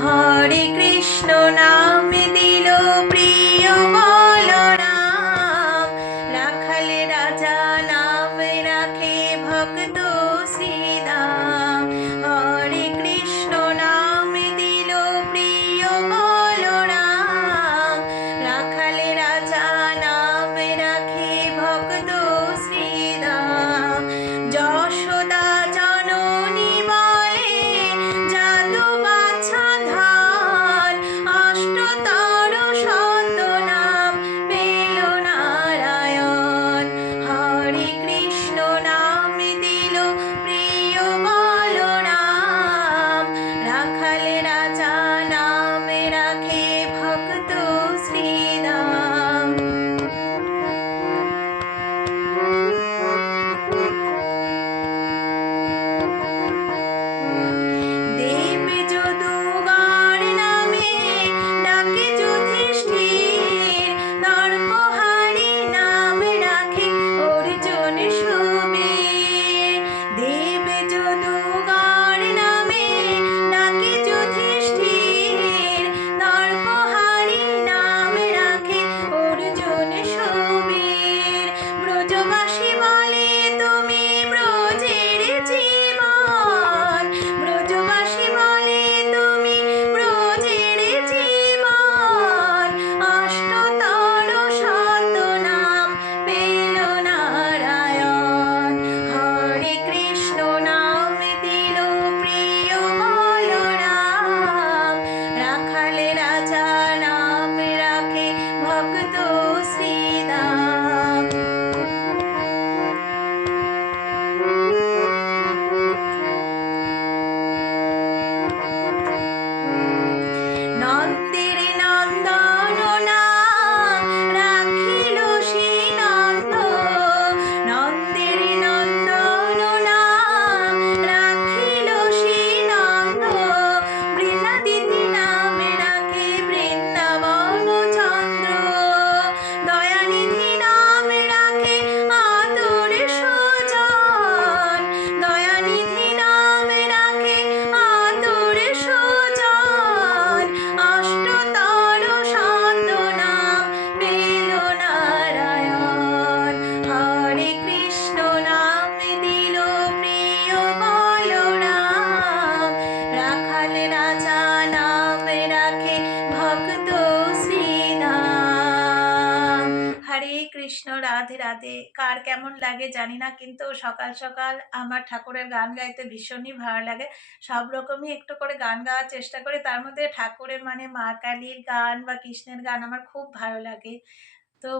হরে কৃষ্ণ নাম দিল প্রিয় বলরাম, রাখালে রাজা নাম রাখে ভক্ত শ্রীরাম। হরে কৃষ্ণ নাম দিল প্রিয় বলরাম, রাখালে রাজা নাম রাখে ভক্ত শ্রীরাম। যশোদা জননী বলে জাদু বাছা ধান, অষ্টতর শত নাম পেল নারায়ণ। হরে কৃষ্ণ নাম দিল প্রিয় বলরাম, রাখালে রাজা নাম রাখে ভক্ত শ্রীরাম। দেব যদুগর নামে ডাকে যুধিষ্ঠির, নরপহারি নাম রাখে অর্জুন সুবীর। দেব যদুগর নামে ডাকে যুধিষ্ঠির, নরপহারি নাম রাখে অর্জুন সুবীর। ব্রজবাসী বলে তুমি ব্রজের জীবন, ব্রজবাসী বলে তুমি ব্রজের জীবন, অষ্টতর শত নাম পেল নারায়ণ। হরে কৃষ্ণ নাম দিল প্রিয় বলরাম, রাখালে রাজা নাম রাখে ভক্ত শ্রীরাম। নন্দের নন্দন নাম রাখিল শ্রীনন্দ, নন্দের নন্দন নাম রাখিল শ্রীনন্দ। বৃন্দাদিতি নাম রাখে বৃন্দাবন চন্দ্র, দয়ানিধি নাম রাখে আদর সুজন, দয়ানিধি নাম রাখে আদর সুজন। অষ্টতর শত নাম পেল নারায়ণ। হরে কৃষ্ণ নাম দিল প্রিয় বলরাম, রাখালে রাজা নাম রাখে ভক্ত শ্রীরাম। হরে কৃষ্ণ। রাধে রাধে। কার কেমন লাগে জানি না, কিন্তু সকাল সকাল আমার ঠাকুরের গান গাইতে ভীষণই ভালো লাগে। সব রকমই একটু করে গান গাওয়ার চেষ্টা করি, তার মধ্যে ঠাকুরের মানে মা কালীর গান বা কৃষ্ণের গান আমার খুব ভালো লাগে। তো